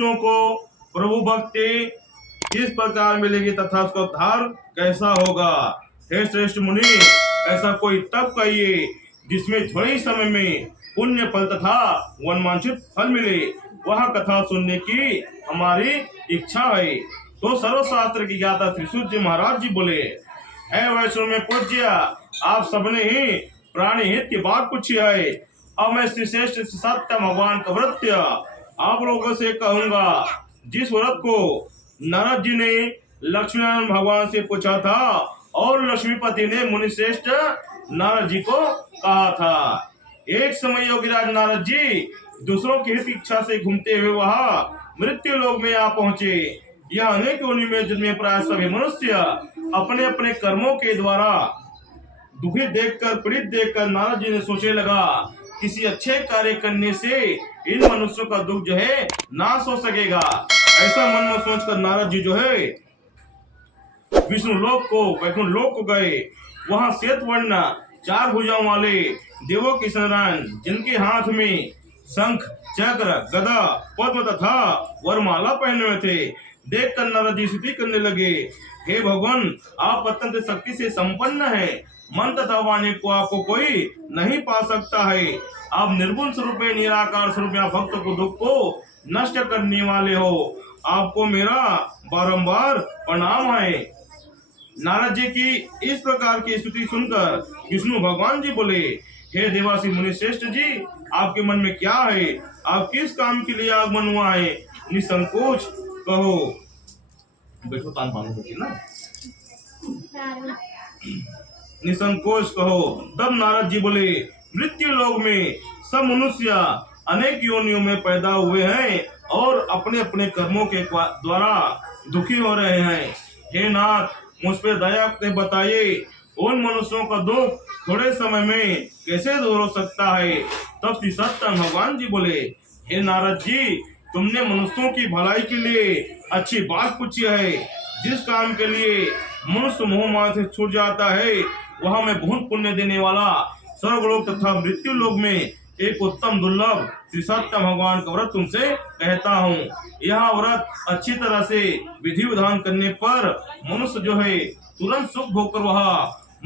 मनुष्यों को प्रभु भक्ति किस प्रकार मिलेगी तथा उसका उद्धार कैसा होगा। हे श्रेष्ठ मुनि, ऐसा कोई तप कहिए जिसमें थोड़े ही समय में पुण्य फल तथा वनवांछित फल मिले। वह कथा सुनने की हमारी इच्छा है। तो सर्वशास्त्र की ज्ञाता श्री सूत जी महाराज जी बोले, है वैष्णव में पूज्य, आप सबने ही प्राणी हित की बात पूछी है। अब मैं श्री श्रेष्ठ सत्य भगवान का व्रत आप लोगों से कहूंगा। जिस व्रत को नारद जी ने लक्ष्मीनारायण भगवान से पूछा था और लक्ष्मीपति ने मुनि श्रेष्ठ नारद जी को कहा था। एक समय योगीराज नारद जी दूसरों की हित इच्छा से घूमते हुए वहाँ मृत्यु लोक में आ पहुंचे। यह अनेक योनि में जन्मे प्राय सभी मनुष्य अपने अपने कर्मों के द्वारा दुखी देखकर, पीड़ित देखकर नारद जी ने सोचने लगा, किसी अच्छे कार्य करने से इन मनुष्यों का दुख जो है नाश हो सकेगा। ऐसा मन में सोचकर नारद जी जो है विष्णु लोक को, वैकुंठ लोक को गए। वहां श्वेत वर्ण 4 भुजाओं वाले देवों की सन्तान, जिनके हाथ में शंख, चक्र, गदा, पद्म तथा वरमाला पहने हुए थे, देखकर नारद जी स्तुति करने लगे। हे भगवान, आप अत्यंत शक्ति से संपन्न है। मन तथा वाणी को आपको कोई नहीं पा सकता है। आप निर्गुण स्वरूप में, निराकार स्वरूप में भक्त को दुख को नष्ट करने वाले हो। आपको मेरा बारंबार प्रणाम है। नारद जी की इस प्रकार की स्तुति सुनकर विष्णु भगवान जी बोले, हे देवासी मुनि श्रेष्ठ जी, आपके मन में क्या है? आप किस काम के लिए आगमन हुआ है? निसंकोच कहो। बैठो, तान पानी होती ना। निसंकोच कहो। तब नारद जी बोले, मृत्यु लोक में सब मनुष्य अनेक योनियों में पैदा हुए हैं और अपने अपने कर्मों के द्वारा दुखी हो रहे हैं। हे नाथ, मुझ पे दया से बताइए, उन मनुष्यों का दुख थोड़े समय में कैसे दूर हो सकता है। तब श्री सत्य भगवान जी बोले, हे नारद जी, तुमने मनुष्यों की भलाई के लिए अच्छी बात पूछी है। जिस काम के लिए मनुष्य मोह माया से छूट जाता है, वहाँ मैं बहुत पुण्य देने वाला स्वर्गलोक तथा मृत्यु लोक में एक उत्तम दुर्लभ श्री सत्य भगवान का व्रत तुमसे कहता हूँ। यह व्रत अच्छी तरह से विधि विधान करने पर मनुष्य जो है तुरंत सुख भोगकर वह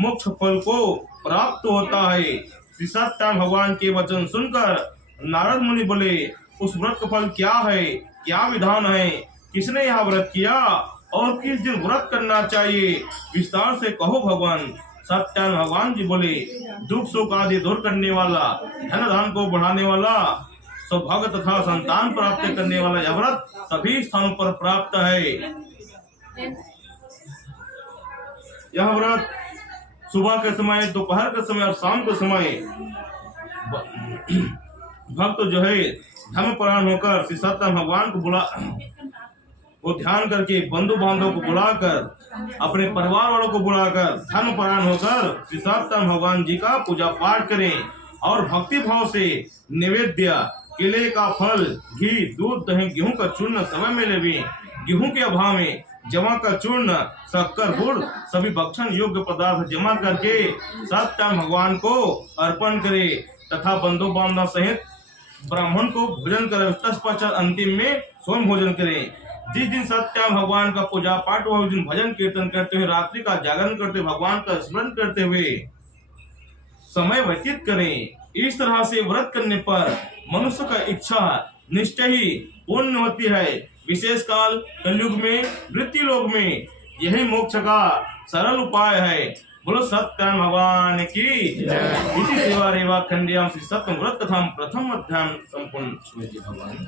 मोक्ष फल को प्राप्त होता है। श्री सत्य भगवान के वचन सुनकर नारद मुनि बोले, उस व्रत का फल क्या है? क्या विधान है? किसने यह व्रत किया और किस दिन व्रत करना चाहिए? विस्तार से कहो भगवान। सत्यान भगवान जी बोले, दुख सुख आदि दूर करने वाला, धन धान को बढ़ाने वाला, सौभाग्य तथा संतान प्राप्त करने वाला यह व्रत सभी स्थानों पर प्राप्त है। यह व्रत सुबह के समय, दोपहर के समय और शाम के समय भक्त जो है धर्मपरायण होकर श्री सत्य भगवान को ध्यान करके, बंधु बांधव को बुलाकर, अपने परिवार वालों को बुलाकर धर्मपरायण होकर श्री सत्य भगवान जी का पूजा पाठ करें और भक्ति भाव से नैवेद्य, केले का फल, घी, दूध, दही, गेहूं का चूर्ण समय में लेवें। गेहूं के अभाव में जमा का चूर्ण, शक्कर, गुड़ सभी भक्षण योग्य पदार्थ जमा करके सत्य भगवान को अर्पण करे तथा बंधु बांधव सहित ब्राह्मण को भोजन करे। तत्पश्चात अंतिम में स्वयं भोजन करे। जिस दिन सत्य भगवान का पूजा पाठ हुआ, उस दिन भजन कीर्तन करते हुए, रात्रि का जागरण करते हुए, भगवान का स्मरण करते हुए समय व्यतीत करें। इस तरह से व्रत करने पर मनुष्य का इच्छा निश्चय ही पूर्ण होती है। विशेष काल कलयुग में, मृत्यु लोक में यही मोक्ष का सरल उपाय है। बोलो सत्य भगवान की इति सेवा रेवा खंडियाम श्री सत्य व्रत कथा प्रथम अध्याय संपूर्ण। भगवान